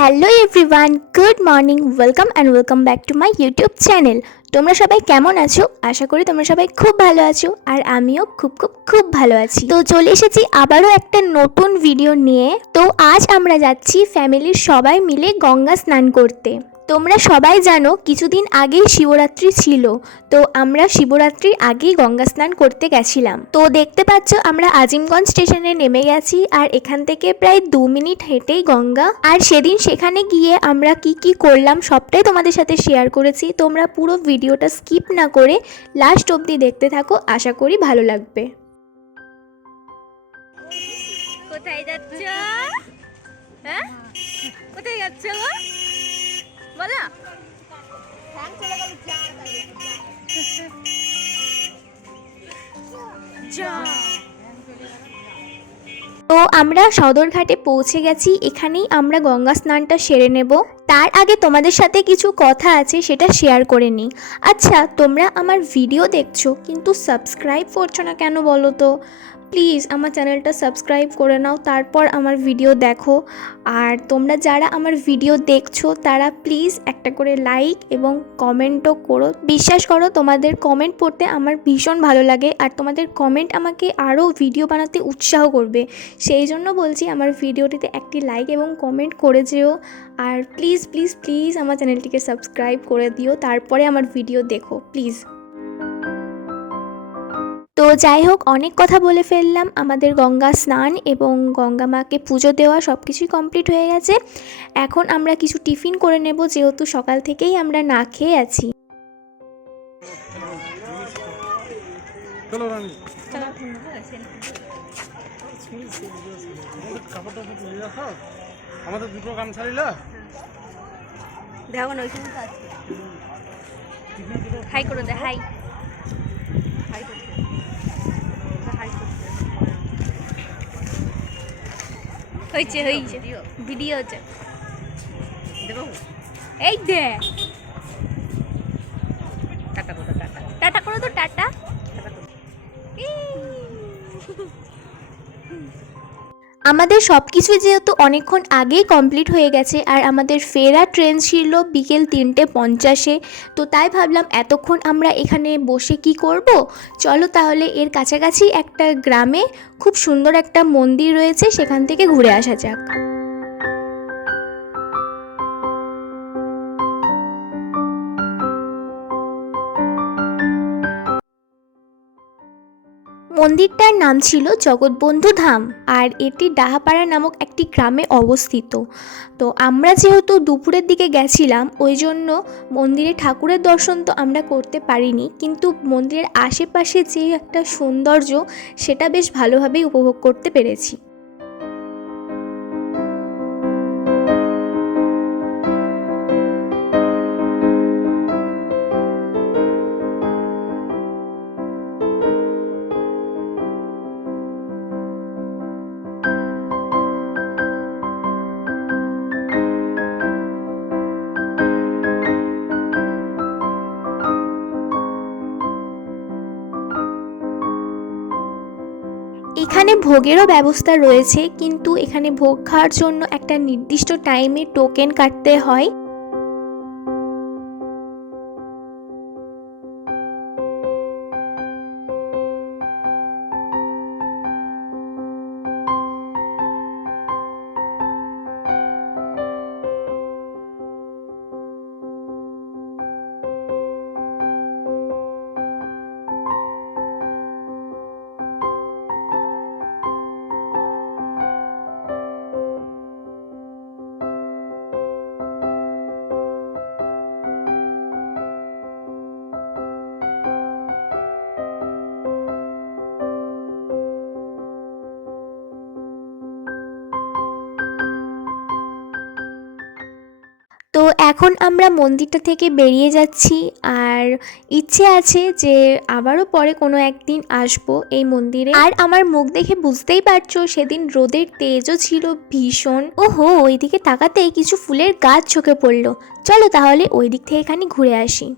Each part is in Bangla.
Hello everyone, good morning, welcome and welcome back to my YouTube channel. তোমরা সবাই কেমন আছো? আশা করি তোমরা সবাই খুব ভালো আছো আর আমিও খুব খুব খুব ভালো আছি। তো চলে এসেছি আবারও একটা নতুন ভিডিও নিয়ে। তো আজ আমরা যাচ্ছি ফ্যামিলির সবাই মিলে গঙ্গা স্নান করতে। তোমরা সবাই জানো, কিছুদিন আগেই শিবরাত্রি ছিল। তো আমরা শিবরাত্রির আগেই গঙ্গা স্নান করতে গেছিলাম। তো দেখতে পাচ্ছ, আমরা আজিমগঞ্জ স্টেশনে নেমে গেছি আর এখান থেকে প্রায় দু মিনিট হেঁটেই গঙ্গা। আর সেদিন সেখানে গিয়ে আমরা কি কি করলাম সবটাই তোমাদের সাথে শেয়ার করেছি। তোমরা পুরো ভিডিওটা স্কিপ না করে লাস্ট অবধি দেখতে থাকো, আশা করি ভালো লাগবে। কোথায় যাচ্ছ? হ্যাঁ? কোথায় যাচ্ছ বলো। তো আমরা সদরঘাটে পৌঁছে গেছি, এখানেই আমরা গঙ্গা স্নানটা সেরে নেব। তার আগে তোমাদের সাথে কিছু কথা আছে, সেটা শেয়ার করে নিই। আচ্ছা তোমরা আমার ভিডিও দেখছ, কিন্তু সাবস্ক্রাইব করছ না কেন বলো তো? প্লিজ আমার চ্যানেলটা সাবস্ক্রাইব করে নাও, তারপর আমার ভিডিও দেখো। আর তোমরা যারা আমার ভিডিও দেখছ, তারা প্লিজ একটা করে লাইক এবং কমেন্টও করো। বিশ্বাস করো, তোমাদের কমেন্ট পড়তে আমার ভীষণ ভালো লাগে আর তোমাদের কমেন্ট আমাকে আরও ভিডিও বানাতে উৎসাহ করবে। সেই জন্য বলছি আমার ভিডিওটিতে একটি লাইক এবং কমেন্ট করে যেও। আর প্লিজ প্লিজ প্লিজ আমার চ্যানেলটিকে সাবস্ক্রাইব করে দিও, তারপরে আমার ভিডিও দেখো, প্লিজ। যাই হোক, অনেক কথা বলে ফেললাম। আমাদের গঙ্গা স্নান এবং গঙ্গা মাকে পুজো দেওয়া সব কিছুই কমপ্লিট হয়ে গেছে। এখন আমরা কিছু টিফিন করে নেব, যেহেতু সকাল থেকেই আমরা না খেয়ে আছি। আমাদের দুটো নিলা দেখো না ওইখানে হাই করে দে, হাই। হাই করতে হয়েছে হয়েছে। ভিডিও হচ্ছে এই দে। টাটা করে টাটা। টাটা করে তো টাটা। আমাদের সব কিছু যেহেতু অনেকক্ষণ আগেই কমপ্লিট হয়ে গেছে আর আমাদের ফেরা ট্রেন ছিল বিকেল তিনটে পঞ্চাশে। তো তাই ভাবলাম এতক্ষণ আমরা এখানে বসে কি করব? চলো তাহলে এর কাছাকাছি একটা গ্রামে খুব সুন্দর একটা মন্দির রয়েছে, সেখান থেকে ঘুরে আসা যাক। মন্দিরটার নাম ছিল জগৎবন্ধু ধাম আর এটি ডাহাপাড়া নামক একটি গ্রামে অবস্থিত। তো আমরা যেহেতু দুপুরের দিকে গেছিলাম, ওই জন্য মন্দিরে ঠাকুরের দর্শন তো আমরা করতে পারিনি। কিন্তু মন্দিরের আশেপাশে যে একটা সৌন্দর্য, সেটা বেশ ভালোভাবেই উপভোগ করতে পেরেছি। এখানে ভোগেরও ব্যবস্থা রয়েছে, কিন্তু এখানে ভোগ খাওয়ার জন্য একটা নির্দিষ্ট টাইমে টোকেন কাটতে হয়। এখন আমরা মন্দিরটা থেকে বেরিয়ে যাচ্ছি আর ইচ্ছে আছে যে আবারও পরে কোনো একদিন আসব এই মন্দিরে। আর আমার মুখ দেখে বুঝতেই পারছ, সেদিন রোদের তেজও ছিল ভীষণ। ওহো, ওইদিকে তাকাতেই কিছু ফুলের গাছ চোখে পড়ল। চলো তাহলে ওই দিক থেকে এখানে ঘুরে আসি।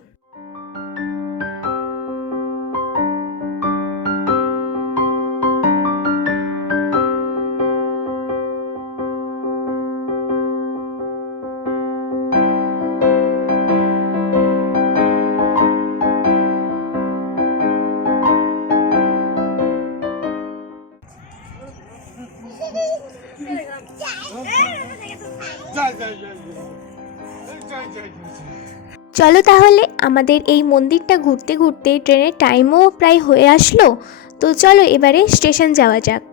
চলো তাহলে আমাদের এই মন্দিরটা ঘুরতে ঘুরতে ট্রেনের টাইমও প্রায় হয়ে আসলো। তো চলো এবারে স্টেশন যাওয়া যাক।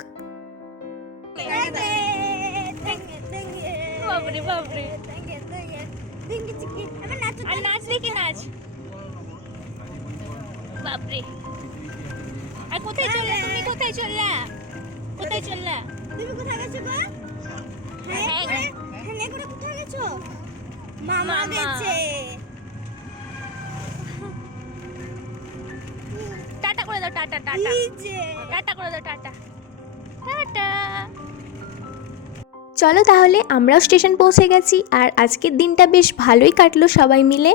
কোথায় চললা? তুমি কোথায় চললা? কোথায় চললে? তুমি কোথায় গেছো গো? হ্যাঁ হ্যাঁ। হ্যাঁ। হ্যাঁ করে কোথায় গেছো? মামা মামা। গেছে। টাটা করে দাও টাটা টাটা। টাটা করে দাও টাটা। টাটা। চলো তাহলে আমরাও স্টেশন পৌঁছে গেছি আর আজকের দিনটা বেশ ভালোই কাটলো সবাই মিলে।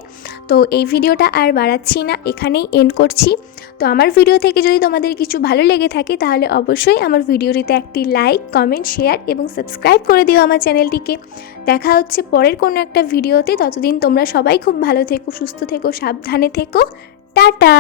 তো এই ভিডিওটা আর বাড়াচ্ছি না, এখানেই এন্ড করছি। তো আমার ভিডিও থেকে যদি তোমাদের কিছু ভালো লেগে থাকে তাহলে অবশ্যই আমার ভিডিওটিতে একটি লাইক কমেন্ট শেয়ার এবং সাবস্ক্রাইব করে দিও আমার চ্যানেলটিকে। দেখা হচ্ছে পরের কোনো একটা ভিডিওতে ততদিন তোমরা সবাই খুব ভালো থেকো, সুস্থ থেকো, সাবধানে থেকো। টাটা!